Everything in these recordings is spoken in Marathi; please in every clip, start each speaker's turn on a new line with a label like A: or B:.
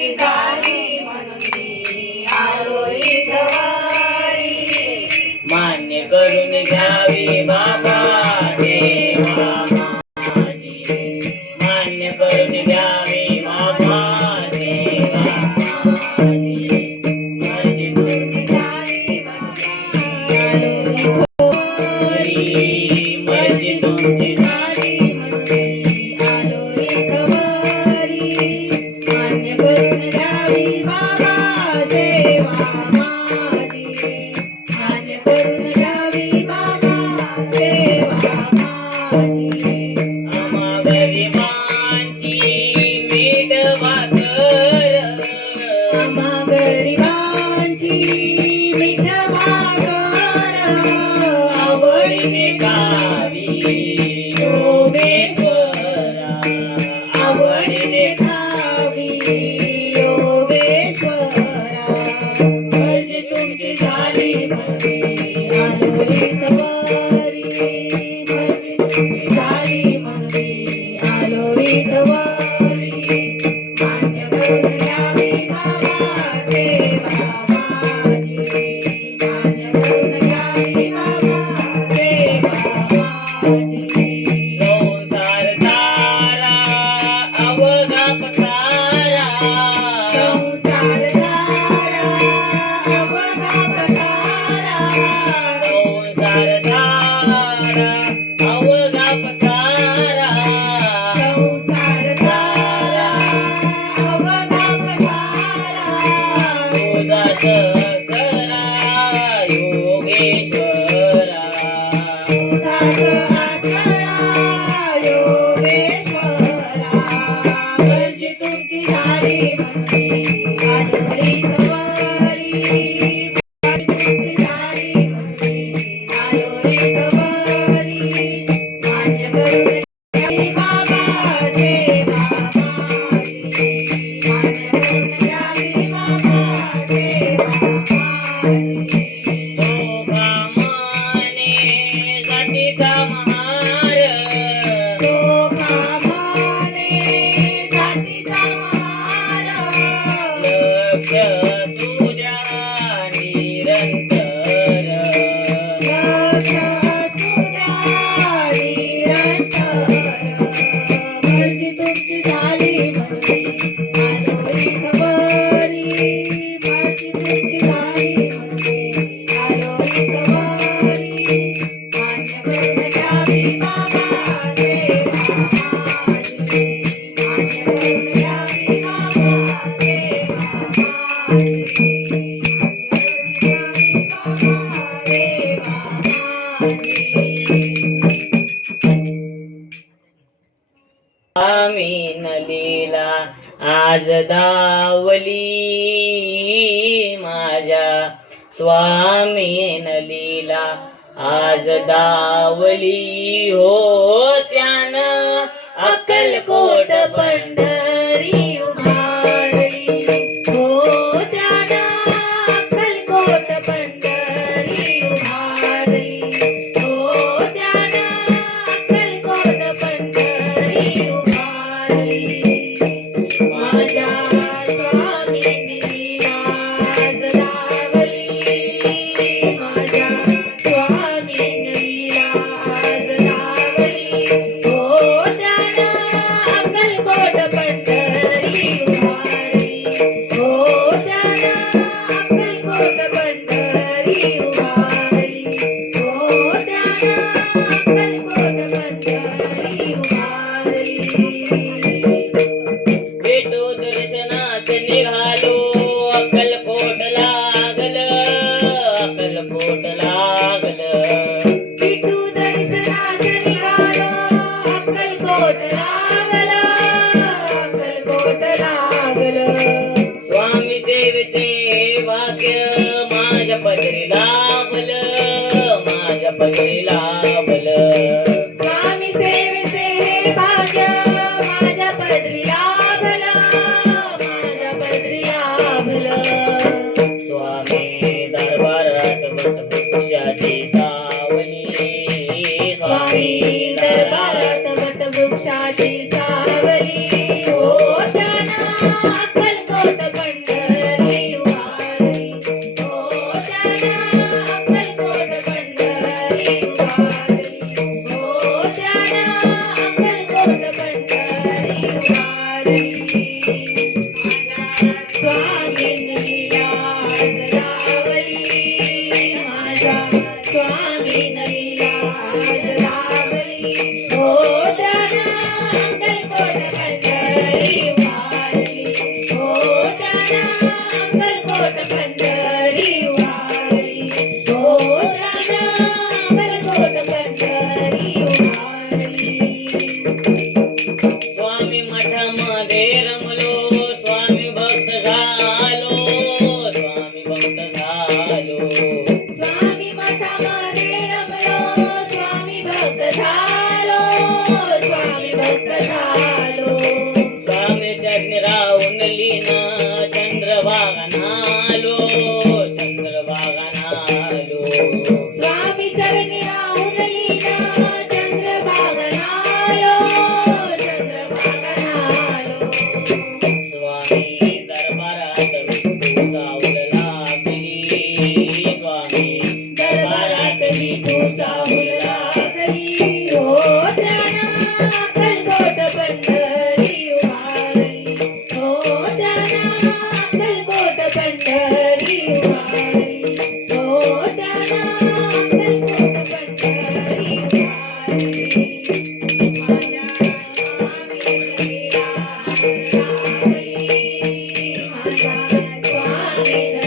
A: Amen. Yeah. दावली हो
B: हो
A: त्याला Swami Swami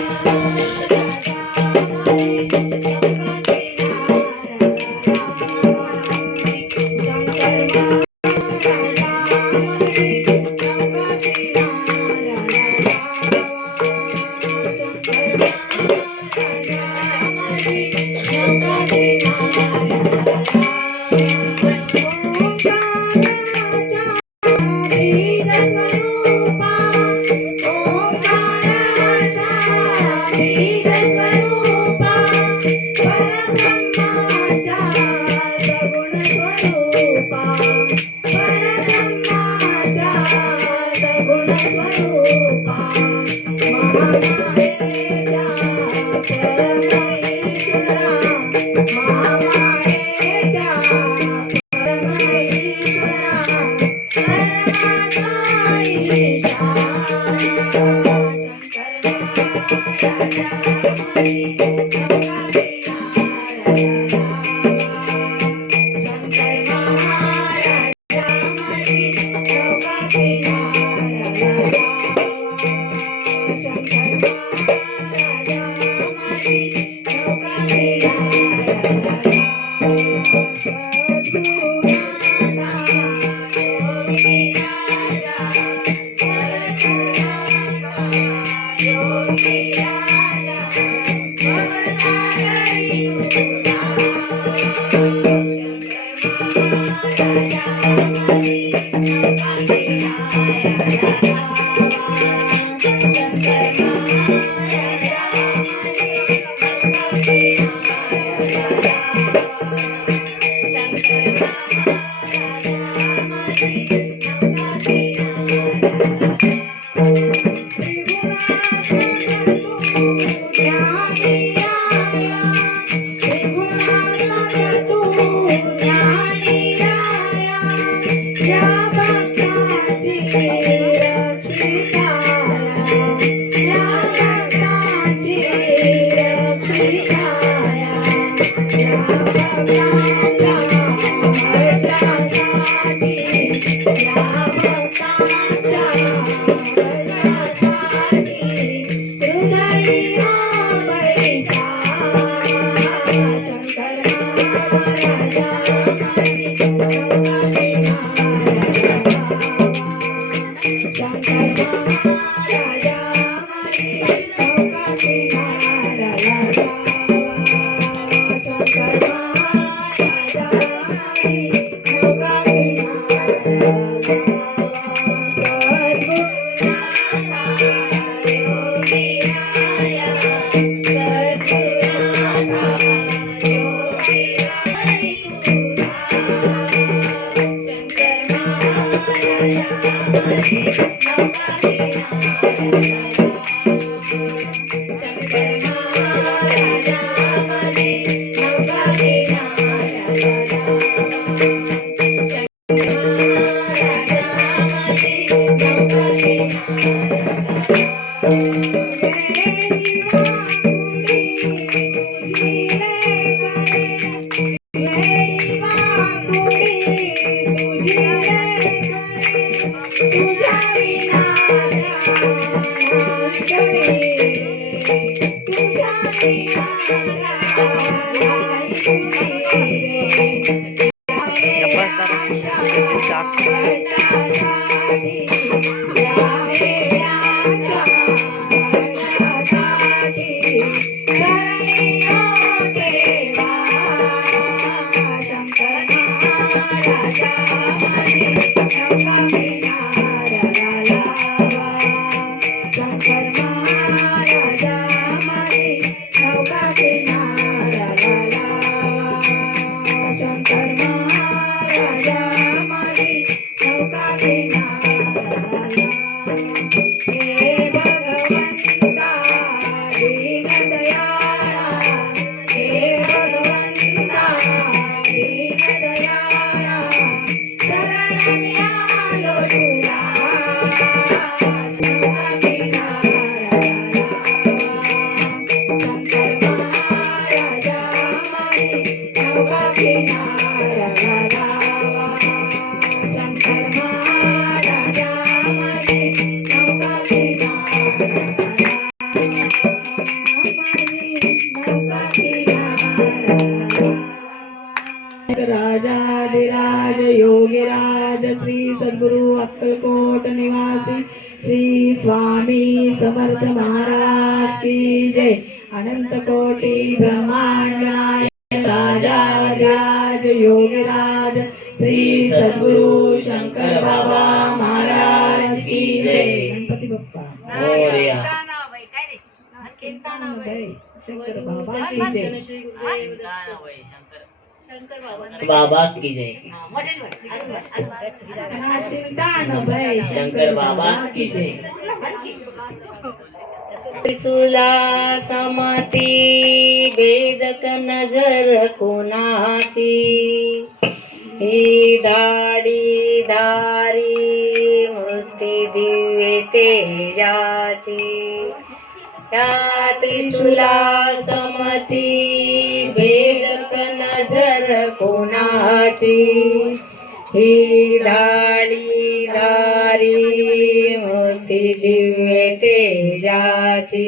A: Thank you. Thank you. राजाधिराज योगीराज श्री सद्गुरु अक्कलकोट निवासी श्री स्वामी समर्थ महाराज की जय। अनंत कोटि ब्रह्मांड नायक राजाधिराज योगीराज श्री सद्गुरु शंकर बाबा महाराज की जय। गणपती बाप्पा।
C: मोरया
A: शंकर बाबा की जय।
C: बाबा की जय. शंकर बाबा की जय. त्रिशूला समती वेदक नजर कोणाची? ही दाडी दारी मूर्ती दिवे तेजाची. त्या त्रिशूला समती कोणाची ही धाडी दारी मोती दिव्य तेजाची.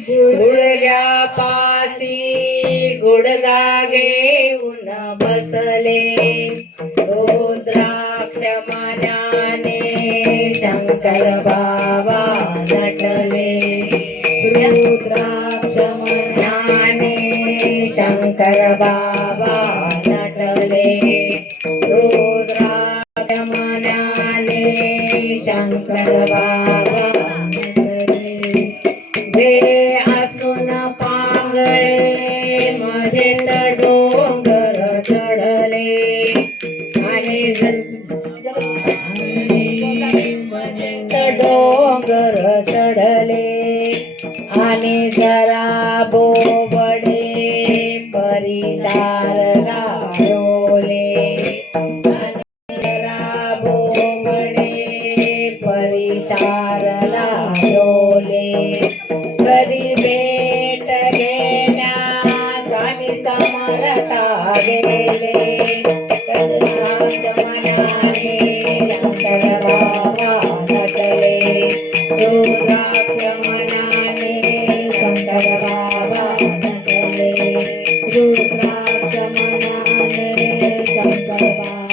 C: गुडघ्या पासी गुडगा उन बसले. रुद्राक्ष मनाने शंकर बाबा नटले. रुद्राक्ष मनाने शंकर बाबा शंकर बाबा मनाने शंकर बाबा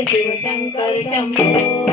C: शंकर शिव शंकर